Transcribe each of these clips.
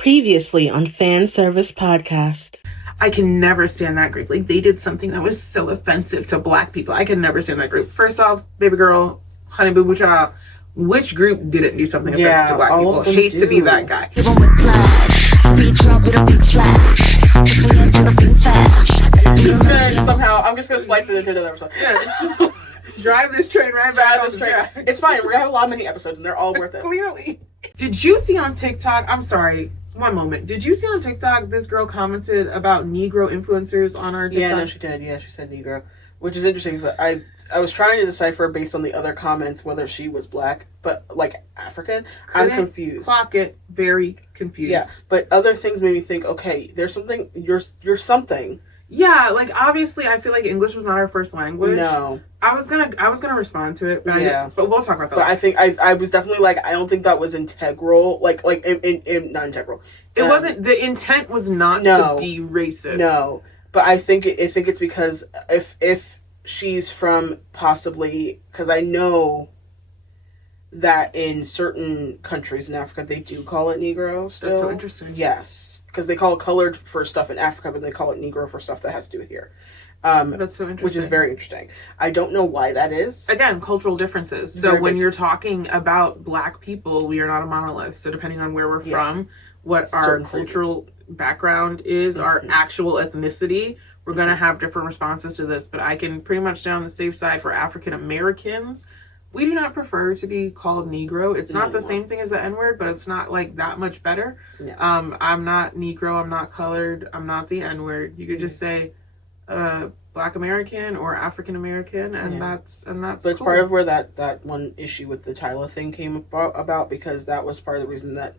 Previously on fanSERVice podcast. I can never stand that group. Like, they did something that was so offensive to Black people. I can never stand that group. First off, baby girl, honey boo boo child, which group didn't do something offensive to Black people? Hate to be that guy. Somehow, I'm just gonna splice it into another episode. Yeah, just drive this train right back on the track. It's fine. We're gonna have a lot of mini episodes, and they're all worth it. Clearly. Did you see on TikTok? I'm sorry. One moment. Did you see on TikTok this girl commented about Negro influencers on our TikTok? Yeah, no, she did. Yeah, she said Negro, which is interesting because I was trying to decipher based on the other comments whether she was Black, but like African. I'm confused. Clock it. Very confused. Yeah, but other things made me think. Okay, there's something. You're something. Yeah, like obviously, I feel like English was not our first language. No, I was gonna respond to it, but but we'll talk about that. But I think I was definitely like, I don't think that was integral. Like in not integral. It wasn't. The intent was not to be racist. No, but I think it's because if she's from possibly, because I know that in certain countries in Africa they do call it Negro still. That's so interesting. Yes, because they call it colored for stuff in Africa, but they call it Negro for stuff that has to do with here. That's so interesting. Which is very interesting. I don't know why that is. Again, cultural differences. So when you're talking about Black people, we are not a monolith. So depending on where we're from, what our cultural background is, our actual ethnicity, we're going to have different responses to this. But I can pretty much stay on the safe side for African Americans. We do not prefer to be called Negro. It's not the same thing as the N-word, but it's not like that much better. No. I'm not Negro. I'm not colored. I'm not the N-word. You could just say Black American or African American, and that's But it's part of where that one issue with the Tyler thing came about, because that was part of the reason that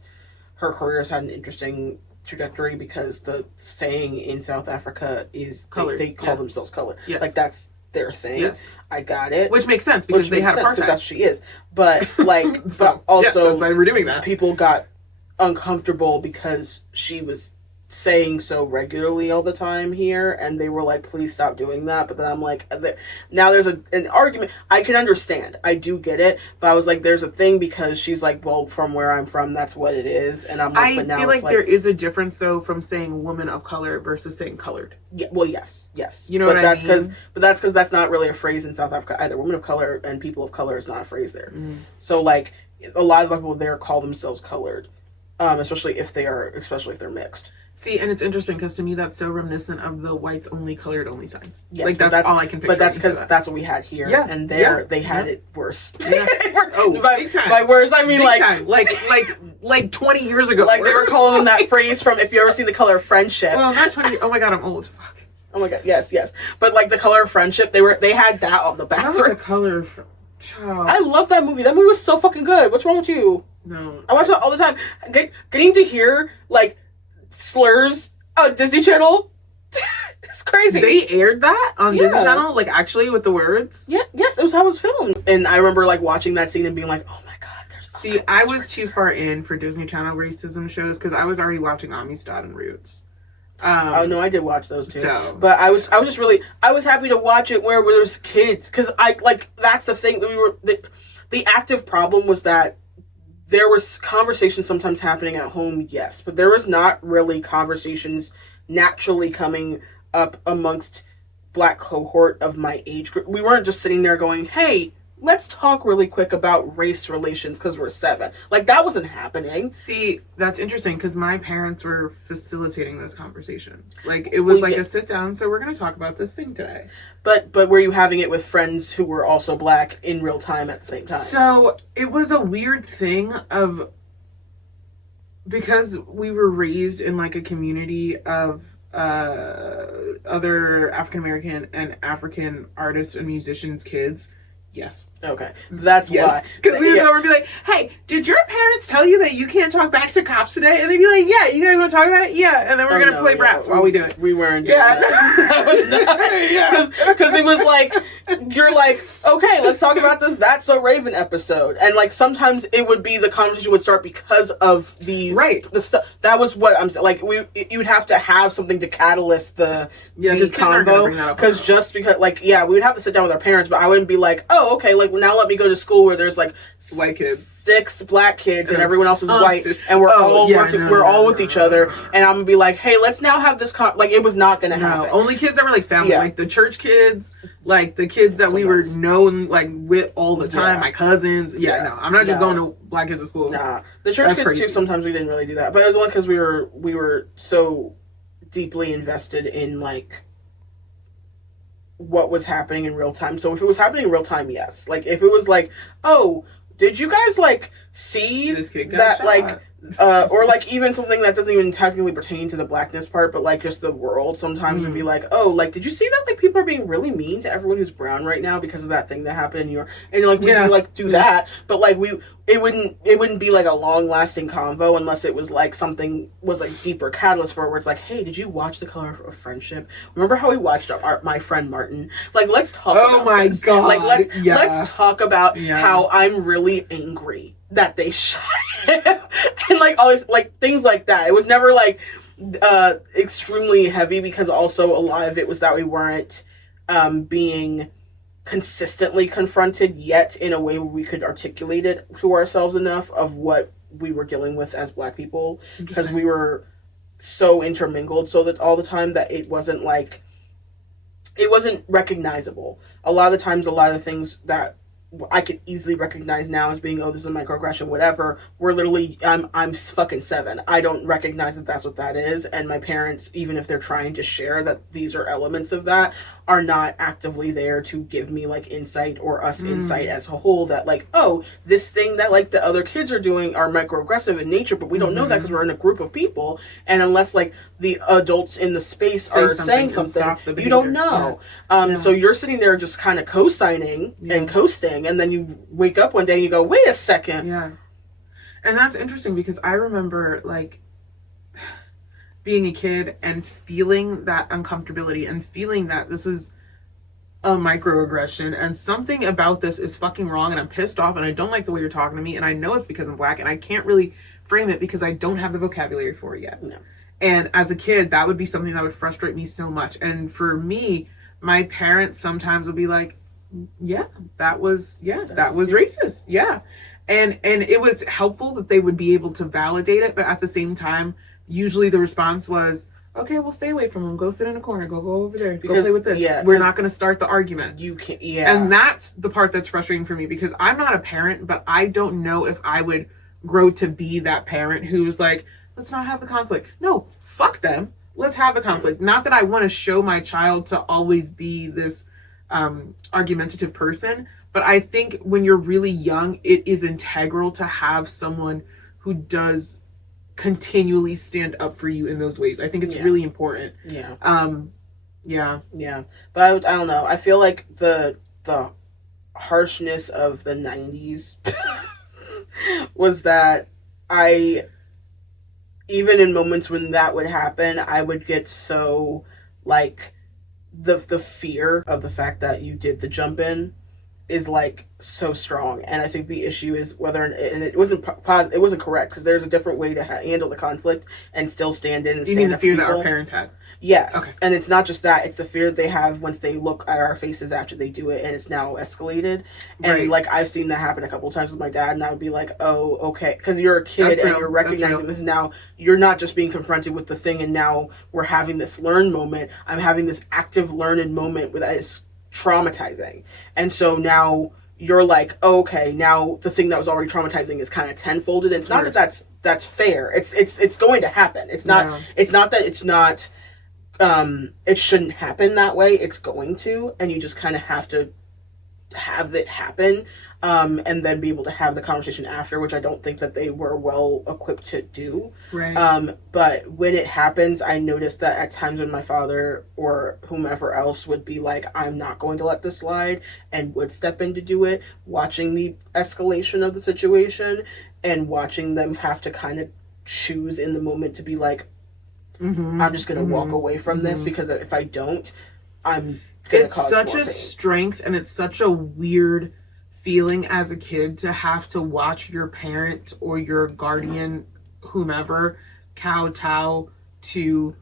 her career has had an interesting trajectory, because the saying in South Africa is colored. They call themselves colored. Yes. Like that's their thing. Yes. I got it. Which makes sense because they had apartheid. Because that's what she is. But like, but also that's why we're doing that. People got uncomfortable because she was saying so regularly all the time here, and they were like, please stop doing that. But then I'm like, now there's an argument. I can understand, I do get it, but I was like, there's a thing because she's like, well, from where I'm from, that's what it is. And I'm like, but now I feel like there is a difference though from saying woman of color versus saying colored. Yeah, well, yes, you know, but what that's I mean? But that's because that's not really a phrase in South Africa either. Women of color and people of color is not a phrase there. So like, a lot of people there call themselves colored, especially if they're mixed. See, and it's interesting because to me that's so reminiscent of the whites only, colored only signs. Yes, like that's all I can picture. But that's because that's what we had here. Yeah, and there they had it worse. Yeah. Big time. By worse, I mean big like 20 years ago. Like they were calling that phrase from, if you ever seen The Color of Friendship. Well, not 20. Oh my God, I'm old. Fuck. Oh my God, yes. But like The Color of Friendship, they had that on the bathroom. The Color of Child. I love that movie. That movie was so fucking good. What's wrong with you? No, I watch it all the time. Getting to hear like slurs on Disney Channel. It's crazy. They aired that on Disney Channel, like actually with the words. Yeah, yes, it was how it was filmed. And I remember like watching that scene and being like, oh my God. See, I was too far in for Disney Channel racism shows because I was already watching Amistad and Roots. Oh no, I did watch those too. So, but I was happy to watch it where there's kids, because I like, that's the thing that the active problem was that there was conversations sometimes happening at home, yes, but there was not really conversations naturally coming up amongst Black cohort of my age group. We weren't just sitting there going, hey, let's talk really quick about race relations because we're 7. Like, that wasn't happening. See, that's interesting because my parents were facilitating those conversations. Like, it was a sit down, so we're going to talk about this thing today. But were you having it with friends who were also Black in real time at the same time? So, it was a weird thing because we were raised in, like, a community of other African American and African artists and musicians' kids. Yes. Okay. That's why. Because we would go over and be like, hey, did your parents tell you that you can't talk back to cops today? And they'd be like, yeah, you guys want to talk about it? Yeah. And then we're going to play Brats while we do it. We weren't doing that. Because it was like, you're like, okay, let's talk about this That's So Raven episode. And like, sometimes it would be the conversation would start because of the stuff. That was what I'm saying. Like, you'd have to have something to catalyst the convo. Because we would have to sit down with our parents, but I wouldn't be like, oh, okay, like now let me go to school where there's like white kids, 6 black kids, and everyone else is white, and we're all with each other. And I'm gonna be like, hey, let's now have this like, it was not gonna happen. Only kids that were like family, like the church kids, like the kids that we were known like with all the time, my cousins. No, I'm not just going to black kids at school. Nah, the church kids too. Sometimes we didn't really do that, but it was only because we were so deeply invested in like what was happening in real time. So if it was happening in real time, yes. Like if it was like, oh, did you guys like see this kid that shot? Like or like even something that doesn't even technically pertain to the blackness part, but like just the world sometimes would be like, oh, like did you see that like people are being really mean to everyone who's brown right now because of that thing that happened in New York? And like we like do that, but like it wouldn't be like a long lasting convo unless it was like something was like deeper catalyst for it, where it's like, hey, did you watch The Color of Friendship? Remember how we watched My Friend Martin? Like let's talk about this. God. Like let's talk about how I'm really angry that they shot him. And like always like things like that. It was never like extremely heavy, because also a lot of it was that we weren't being consistently confronted yet in a way where we could articulate it to ourselves enough of what we were dealing with as black people, because we were so intermingled so that all the time that it wasn't recognizable. A lot of the times, a lot of the things that I could easily recognize now as being, oh, this is a microaggression, whatever. We're literally, I'm fucking 7. I don't recognize that that's what that is. And my parents, even if they're trying to share that these are elements of that, are not actively there to give me like insight or us insight as a whole that like, oh, this thing that like the other kids are doing are microaggressive in nature, but we don't know that because we're in a group of people. And unless like the adults in the space are saying something, you don't know. So you're sitting there just kind of co-signing and coasting, and then you wake up one day and you go, wait a second. Yeah. And that's interesting because I remember like being a kid and feeling that uncomfortability and feeling that this is a microaggression and something about this is fucking wrong and I'm pissed off and I don't like the way you're talking to me, and I know it's because I'm black and I can't really frame it because I don't have the vocabulary for it yet. No. And as a kid, that would be something that would frustrate me so much. And for me, my parents sometimes would be like, that was racist. Yeah. And it was helpful that they would be able to validate it, but at the same time, usually the response was, okay, well, stay away from him. Go sit in a corner. Go over there. Go play with this. Yeah, we're not going to start the argument. You can't. Yeah. And that's the part that's frustrating for me, because I'm not a parent, but I don't know if I would grow to be that parent who's like, let's not have the conflict. No, fuck them. Let's have the conflict. Not that I want to show my child to always be this argumentative person, but I think when you're really young, it is integral to have someone who does continually stand up for you in those ways. I think it's really important. Yeah. Yeah. But I don't know. I feel like the harshness of the 90s was that even in moments when that would happen, I would get so like the fear of the fact that you did the jump in is like so strong. And I think the issue is whether, and it wasn't it wasn't correct, because there's a different way to handle the conflict and still stand in and you stand mean the fear that our parents had? Yes. Okay. And it's not just that, it's the fear that they have once they look at our faces after they do it and it's now escalated. And like I've seen that happen a couple of times with my dad, and I would be like, oh, okay, because you're a kid and you're recognizing this now. You're not just being confronted with the thing and now we're having this learn moment. I'm having this active learning moment that is traumatizing. And so now you're like, oh, okay, now the thing that was already traumatizing is kind of tenfolded. And it's not that that's fair. It's going to happen. It's not that it's not it shouldn't happen that way. It's going to, and you just kind of have to have it happen, and then be able to have the conversation after, which I don't think that they were well equipped to do. Right. But when it happens, I noticed that at times when my father or whomever else would be like, I'm not going to let this slide, and would step in to do it, watching the escalation of the situation and watching them have to kind of choose in the moment to be like, I'm just going to walk away from this, because if I don't, I'm going to cause more pain. It's such a strength, and it's such a weird feeling as a kid to have to watch your parent or your guardian, whomever, kowtow to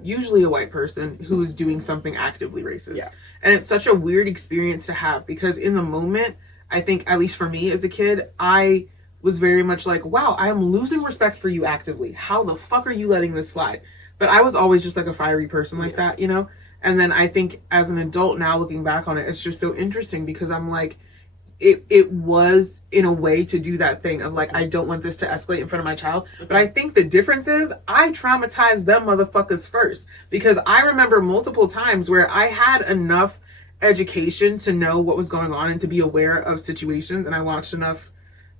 usually a white person who's doing something actively racist. Yeah. And it's such a weird experience to have, because in the moment, I think, at least for me as a kid, I was very much like, wow, I am losing respect for you actively. How the fuck are you letting this slide? But I was always just like a fiery person like that, you know? And then I think as an adult now looking back on it, it's just so interesting because I'm like, it was in a way to do that thing of like, I don't want this to escalate in front of my child. But I think the difference is I traumatized them motherfuckers first, because I remember multiple times where I had enough education to know what was going on and to be aware of situations, and I watched enough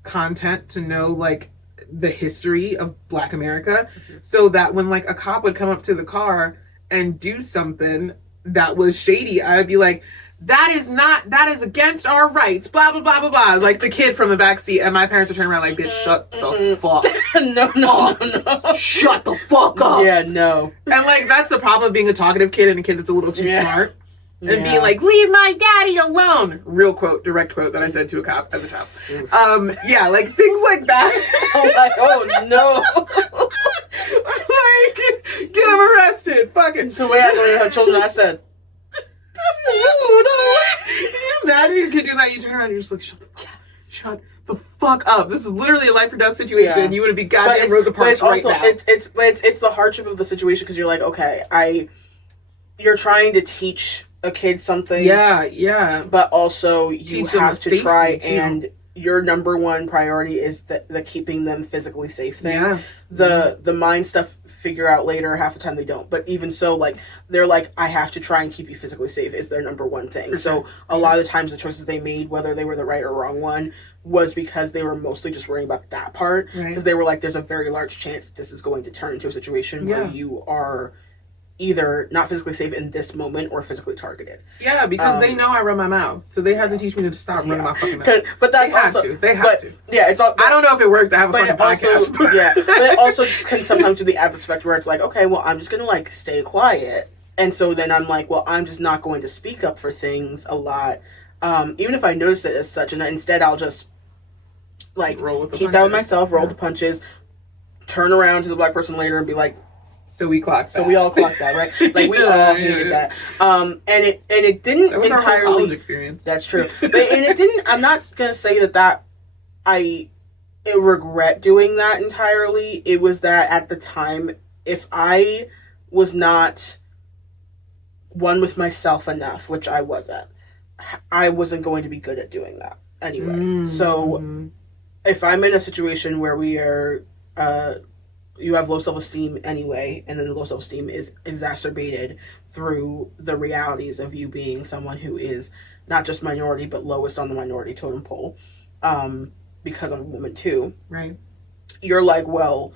content to know like the history of Black America, so that when like a cop would come up to the car and do something that was shady, I'd be like, that is against our rights, blah blah blah blah blah, like the kid from the backseat, and my parents would turn around like, bitch, shut the fuck no, shut the fuck up. Yeah, no. And like, that's the problem of being a talkative kid and a kid that's a little too smart. And being like, leave my daddy alone. Real quote, direct quote that I said to a cop as a child. Yeah, like things like that. I'm like, oh no. Like, get him arrested. Fucking. The way I know you have children, I said. Can you imagine your kid doing that? You turn around and you're just like, shut the fuck up. This is literally a life or death situation. Yeah. You would be goddamn Rosa Parks right now. It's the hardship of the situation, because you're like, okay, you're trying to teach a kid something. Yeah. But also you have to try, and your number one priority is the keeping them physically safe thing. Yeah. The mind stuff figure out later, half the time they don't. But even so, like, they're like, I have to try and keep you physically safe is their number one thing. For so sure. A lot of the times the choices they made, whether they were the right or wrong one, was because they were mostly just worrying about that part. Because they were like, there's a very large chance that this is going to turn into a situation where you are either not physically safe in this moment or physically targeted. Yeah, because they know I run my mouth, so they had to teach me to stop running my fucking mouth. But that's they have to. Yeah, it's all. I don't know if it worked to have a fucking podcast. But it also can sometimes do the aspect where it's like, okay, well, I'm just gonna like stay quiet, and so then I'm like, well, I'm just not going to speak up for things a lot, even if I notice it as such, and instead I'll just like keep that with myself, roll the punches, turn around to the Black person later and be like, so we clocked that. So we all clocked that, right? Like, we all hated that. And it didn't that was entirely... Our college experience. That's true. And it didn't... I'm not going to say that I regret doing that entirely. It was that at the time, if I was not one with myself enough, which I wasn't going to be good at doing that anyway. So if I'm in a situation where we are... you have low self-esteem anyway, and then the low self-esteem is exacerbated through the realities of you being someone who is not just minority, but lowest on the minority totem pole, because I'm a woman too. Right. You're like, well,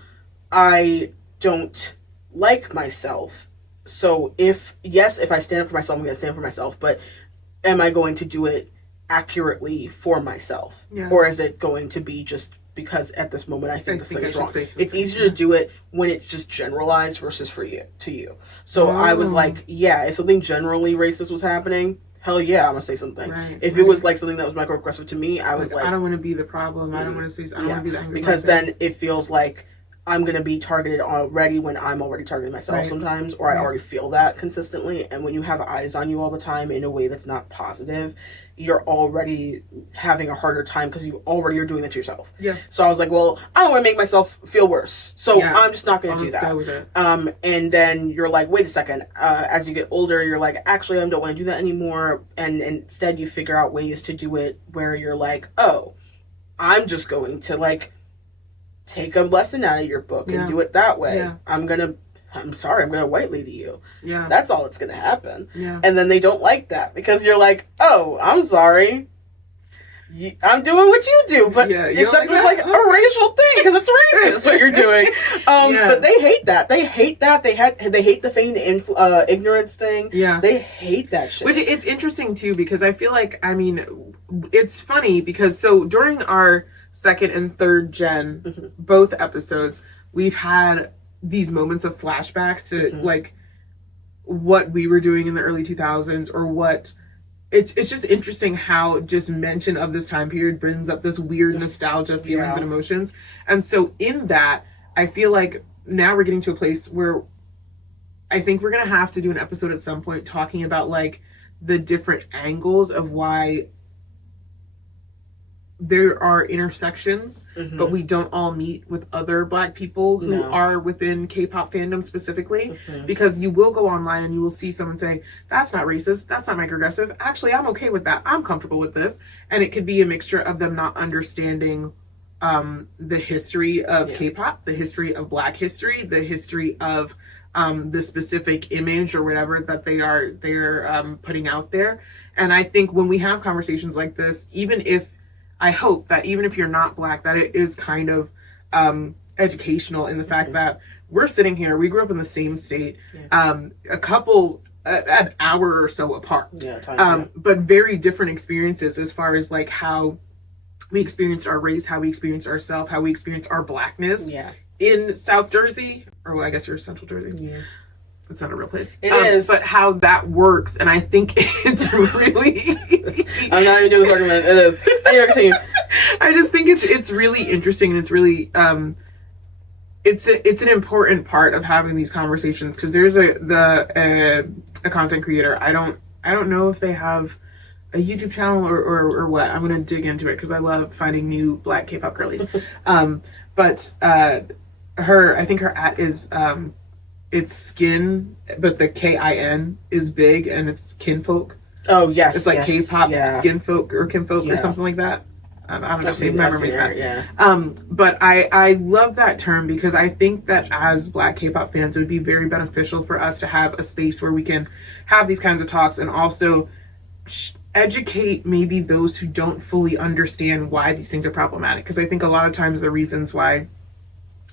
I don't like myself. So if I stand up for myself, I'm going to stand up for myself, but am I going to do it accurately for myself? Yeah. Or is it going to be just because at this moment I think this thing is wrong? It's easier to do it when it's just generalized versus to you. So I was like, yeah, if something generally racist was happening, hell yeah, I'm gonna say something. If it was like something that was microaggressive to me, I was like, I don't want to be the problem. I don't want to say. I don't want to be the angry because then it feels like I'm gonna be targeted already when I'm already targeting myself sometimes, or I already feel that consistently. And when you have eyes on you all the time in a way that's not positive, you're already having a harder time because you already are doing that to yourself. Yeah. So I was like, well, I don't want to make myself feel worse, so I'm just not going to do that. Go with it. And then you're like, wait a second. As you get older, you're like, actually, I don't want to do that anymore. And instead, you figure out ways to do it where you're like, oh, I'm just going to like take a lesson out of your book and do it that way. Yeah. I'm sorry, I'm going to white lady you. Yeah. That's all that's going to happen. Yeah. And then they don't like that because you're like, oh, I'm sorry. I'm doing what you do, but except it's like a racial thing because it's racist what you're doing. But they hate that. They hate that. They hate the feigned ignorance thing. Yeah. They hate that shit. Which it's interesting too because I feel like, I mean, it's funny because so during our second and third gen, both episodes, we've had these moments of flashback to like what we were doing in the early 2000s or what it's just interesting how just mention of this time period brings up this weird nostalgia feelings and emotions. And so in that, I feel like now we're getting to a place where I think we're going to have to do an episode at some point talking about like the different angles of why there are intersections, but we don't all meet with other Black people who are within K-pop fandom specifically, because you will go online and you will see someone say, that's not racist, that's not microaggressive, actually I'm okay with that, I'm comfortable with this. And it could be a mixture of them not understanding the history of K-pop, the history of Black history, the history of the specific image or whatever that they're putting out there. And I think when we have conversations like this, I hope that even if you're not Black, that it is kind of educational in the fact that we're sitting here, we grew up in the same state, a couple, an hour or so apart, but very different experiences as far as like how we experienced our race, how we experienced ourselves, how we experienced our Blackness in South Jersey, or well, I guess you're Central Jersey. Yeah. It's not a real place. It is. But how that works. And I think it's really... I'm not even doing this argument. It is. Anyway, continue. I just think it's really interesting, and it's really... it's an important part of having these conversations, because there's a content creator. I don't know if they have a YouTube channel or what. I'm going to dig into it because I love finding new Black K-pop girlies. But I think her @ is... it's skin, but the KIN is big, and it's kinfolk. Oh, yes. It's like yes, K-pop skinfolk or kinfolk or something like that. I don't know. Maybe my memory's bad. Yeah. But I love that term, because I think that as Black K-pop fans, it would be very beneficial for us to have a space where we can have these kinds of talks, and also educate maybe those who don't fully understand why these things are problematic. Because I think a lot of times the reasons why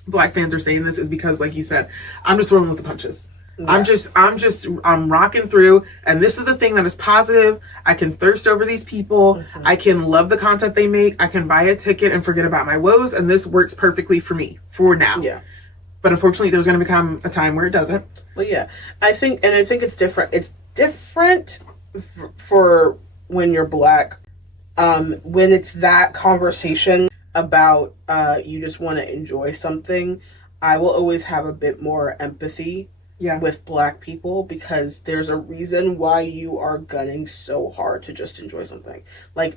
Black fans are saying this is because, like you said, I'm just rolling with the punches. Yeah. I'm rocking through, and this is a thing that is positive. I can thirst over these people. I can love the content they make. I can buy a ticket and forget about my woes, and this works perfectly for me for now. Yeah. But unfortunately, there's going to become a time where it doesn't. Well, yeah, I think it's different. It's different for when you're Black, when it's that conversation about you just want to enjoy something. I will always have a bit more empathy with Black people, because there's a reason why you are gunning so hard to just enjoy something. Like,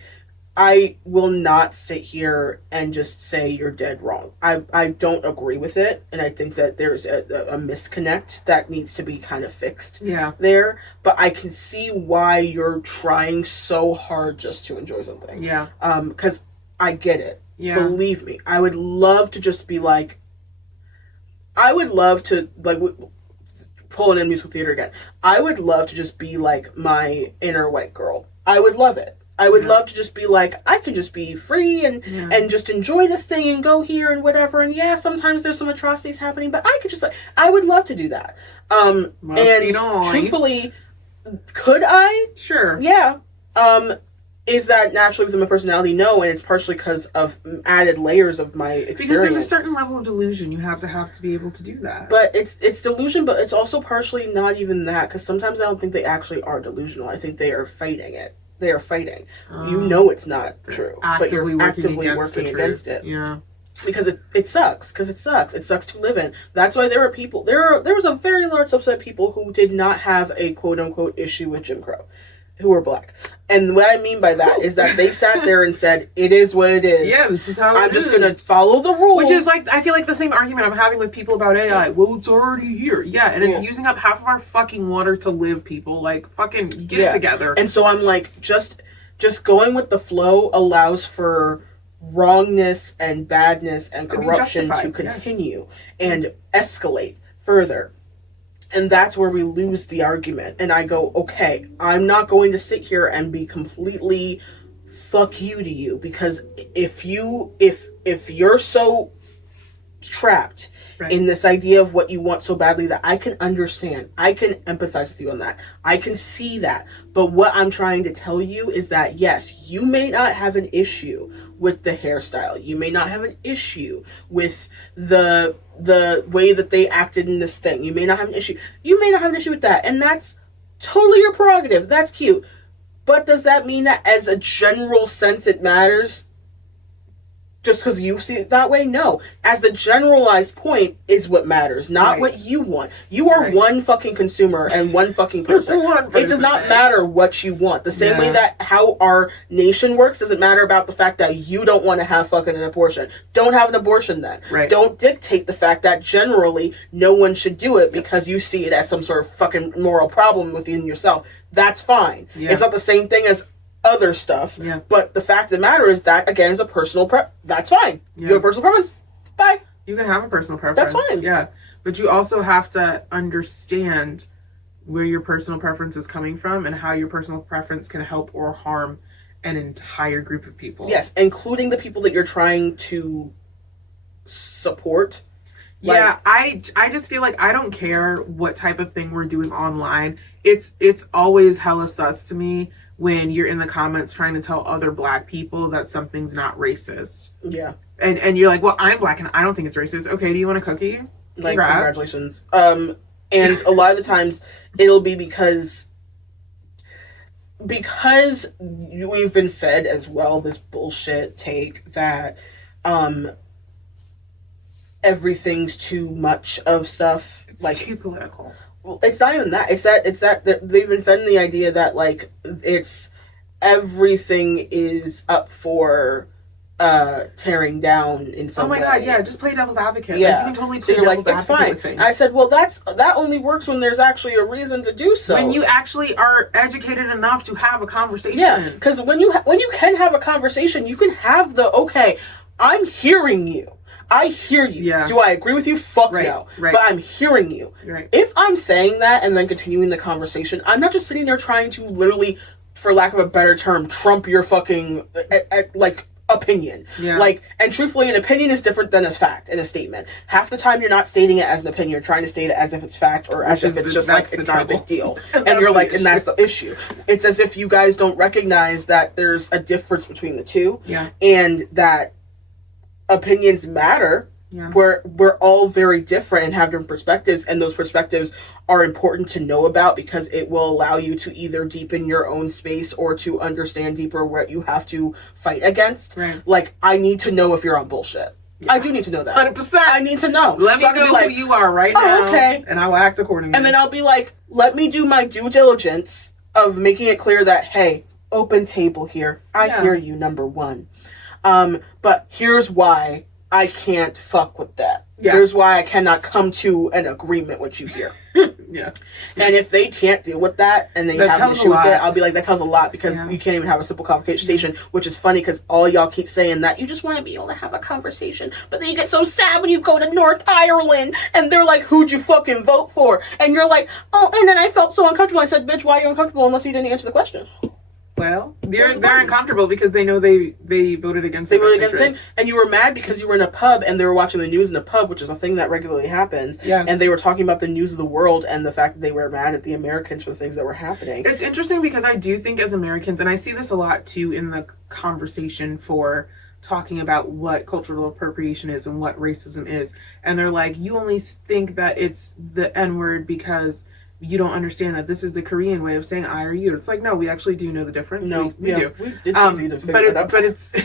I will not sit here and just say you're dead wrong. I don't agree with it, and I think that there's a misconnect that needs to be kind of fixed there. But I can see why you're trying so hard just to enjoy something. Yeah. Because I get it. Yeah. Believe me, I would love to just be like, pulling in musical theater again. I would love to just be like my inner white girl. I would love it. I would love to just be like, I can just be free and just enjoy this thing and go here and whatever. And yeah, sometimes there's some atrocities happening, but I could just I would love to do that. And nice. Truthfully, could I? Sure. Yeah. Is that naturally within my personality? No, and it's partially because of added layers of my experience. Because there's a certain level of delusion you have to be able to do that. But it's delusion, but it's also partially not even that, because sometimes I don't think they actually are delusional. I think they are fighting it. They are fighting. You know it's not true, but you're actively working against it. Yeah. Because it sucks. Because it sucks. It sucks to live in. That's why there were people. There was a very large subset of people who did not have a quote unquote issue with Jim Crow, who were Black. And what I mean by that is that they sat there and said, it is what it is. Yeah, this is how it is. I'm just going to follow the rules. Which is like, I feel like the same argument I'm having with people about AI. Well, it's already here. Yeah, and it's using up half of our fucking water to live, people. Like, fucking get it together. And so I'm like, just going with the flow allows for wrongness and badness and corruption to continue and escalate further. And that's where we lose the argument. And I go, okay, I'm not going to sit here and be completely fuck you to you, because if you're so trapped in this idea of what you want so badly, that I can understand, I can empathize with you on that, I can see that. But what I'm trying to tell you is that yes, you may not have an issue with the hairstyle, you may not have an issue with the way that they acted in this thing, you may not have an issue with that, and that's totally your prerogative. That's cute. But does that mean that as a general sense it matters? just because you see it that way. No, as the generalized point is what matters, not Right. what you want. You are Right. one fucking consumer and one fucking person. It does not matter what you want. The same way that how our nation works doesn't matter about the fact that you don't want to have fucking an abortion. Don't have an abortion then. Right. Don't dictate the fact that generally no one should do it because you see it as some sort of fucking moral problem within yourself. That's fine. Yeah. It's not the same thing as other stuff. Yeah. But the fact of the matter is that, again, is a personal that's fine. Yeah. You have a personal preference. Bye. You can have a personal preference. That's fine. Yeah. But you also have to understand where your personal preference is coming from and how your personal preference can help or harm an entire group of people. Yes, including the people that you're trying to support. Yeah, I just feel like I don't care what type of thing we're doing online. It's always hella sus to me when you're in the comments trying to tell other Black people that something's not racist. Yeah. And you're like, well, I'm Black and I don't think it's racist. Okay, do you want a cookie? Like, Congrats. congratulations. And a lot of the times it'll be because we've been fed as well this bullshit take that everything's too much of stuff. It's like too political. Well, it's not even that. It's that they've been fed the idea that like it's everything is up for tearing down in some way. Oh my god, yeah, just play devil's advocate. Yeah. Like, you can totally play So you're like, devil's it's advocate fine. with things. I said, well, that only works when there's actually a reason to do so. When you actually are educated enough to have a conversation. Yeah, because when you can have a conversation, you can have okay, I'm hearing you. I hear you. Yeah. Do I agree with you? Fuck no. Right. But I'm hearing you. Right. If I'm saying that and then continuing the conversation, I'm not just sitting there trying to literally, for lack of a better term, trump your fucking like opinion. Yeah. Like, and truthfully, an opinion is different than a fact in a statement. Half the time, you're not stating it as an opinion. You're trying to state it as if it's fact or as if it's just like it's not a big deal. And you're like, and that's the issue. It's as if you guys don't recognize that there's a difference between the two. Yeah. And that opinions matter. Yeah. We're all very different and have different perspectives, and those perspectives are important to know about because it will allow you to either deepen your own space or to understand deeper what you have to fight against. Right. Like, I need to know if you're on bullshit. Yeah. I do need to know that. 100%. I need to know. Let me know who you are right now. Okay. And I will act accordingly. And then I'll be like, let me do my due diligence of making it clear that, hey, open table here. I hear you, number one. But here's why I can't fuck with that. Yeah. Here's why I cannot come to an agreement with you here. Yeah. And if they can't deal with that and they have an issue with it, I'll be like, that tells a lot because you can't even have a simple conversation, which is funny because all y'all keep saying that you just want to be able to have a conversation. But then you get so sad when you go to North Ireland and they're like, who'd you fucking vote for? And you're like, oh, and then I felt so uncomfortable. I said, bitch, why are you uncomfortable unless you didn't answer the question? Well, they're uncomfortable because they know they voted against. They voted against things, and you were mad because you were in a pub and they were watching the news in the pub, which is a thing that regularly happens. Yes. And they were talking about the news of the world and the fact that they were mad at the Americans for the things that were happening. It's interesting because I do think as Americans, and I see this a lot too in the conversation for talking about what cultural appropriation is and what racism is, and they're like, you only think that it's the N-word because you don't understand that this is the Korean way of saying I or you. It's like, no, we actually do know the difference. No, we do. It's easy to figure it out. But it's,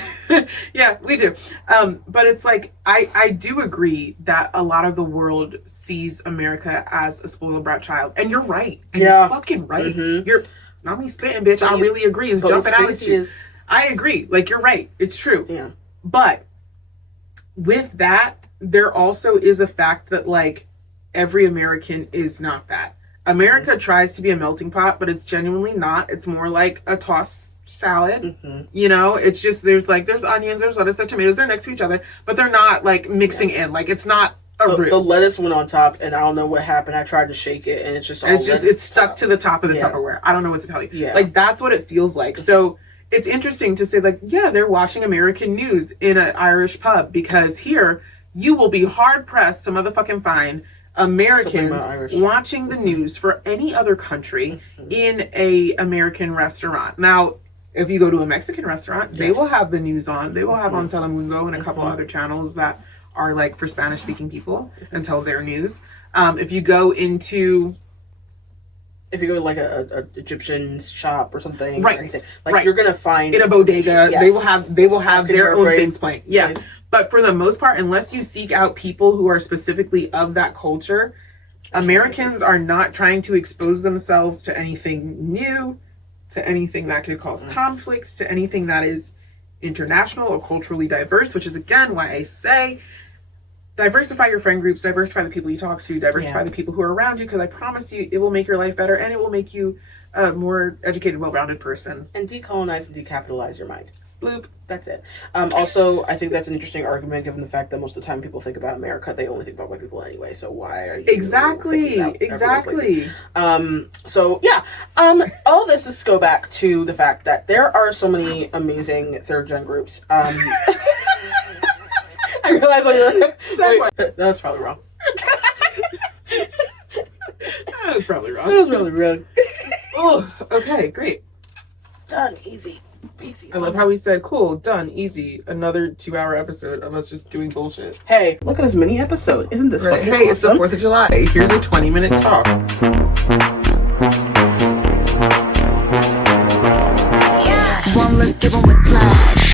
yeah, we do. But it's like, I do agree that a lot of the world sees America as a spoiled brat child. And you're right. And you're fucking right. Mm-hmm. You're, not me spitting, bitch. I really agree. It's jumping out at you. I agree. Like, you're right. It's true. Yeah. But with that, there also is a fact that, like, every American is not that. America tries to be a melting pot, but it's genuinely not. It's more like a tossed salad. Mm-hmm. You know, it's just there's onions, there's lettuce, there's tomatoes, they're next to each other, but they're not like mixing in. Like, it's not the lettuce went on top, and I don't know what happened. I tried to shake it, and it's stuck to the top of the Tupperware. I don't know what to tell you. Yeah. Like, that's what it feels like. So it's interesting to say, like, yeah, they're watching American news in an Irish pub because here you will be hard pressed to motherfucking find Americans watching the news for any other country in a American restaurant. Now, if you go to a Mexican restaurant, they will have the news on. They will have on Telemundo and a couple other channels that are like for Spanish speaking people and tell their news. If you go into if you go to like a Egyptian shop or something, right? Or anything, like you're gonna find in a bodega, yes, they will have their own things playing. Yeah, place. But for the most part, unless you seek out people who are specifically of that culture, Americans are not trying to expose themselves to anything new, to anything that could cause conflicts, to anything that is international or culturally diverse, which is again why I say diversify your friend groups, diversify the people you talk to, diversify the people who are around you, because I promise you it will make your life better and it will make you a more educated, well-rounded person. And decolonize and decapitalize your mind. Bloop. That's it. Also, I think that's an interesting argument given the fact that most of the time people think about America, they only think about white people anyway. So why are you exactly? So yeah. All this is go back to the fact that there are so many amazing third gen groups. I realize that was probably wrong. That was probably wrong. Oh, okay, great. Done, easy. I love how we said, cool, done, easy. Another 2-hour episode of us just doing bullshit. Hey, look at this mini episode. Isn't this right? Hey, awesome? It's the 4th of July. Here's a 20-minute talk. Yeah.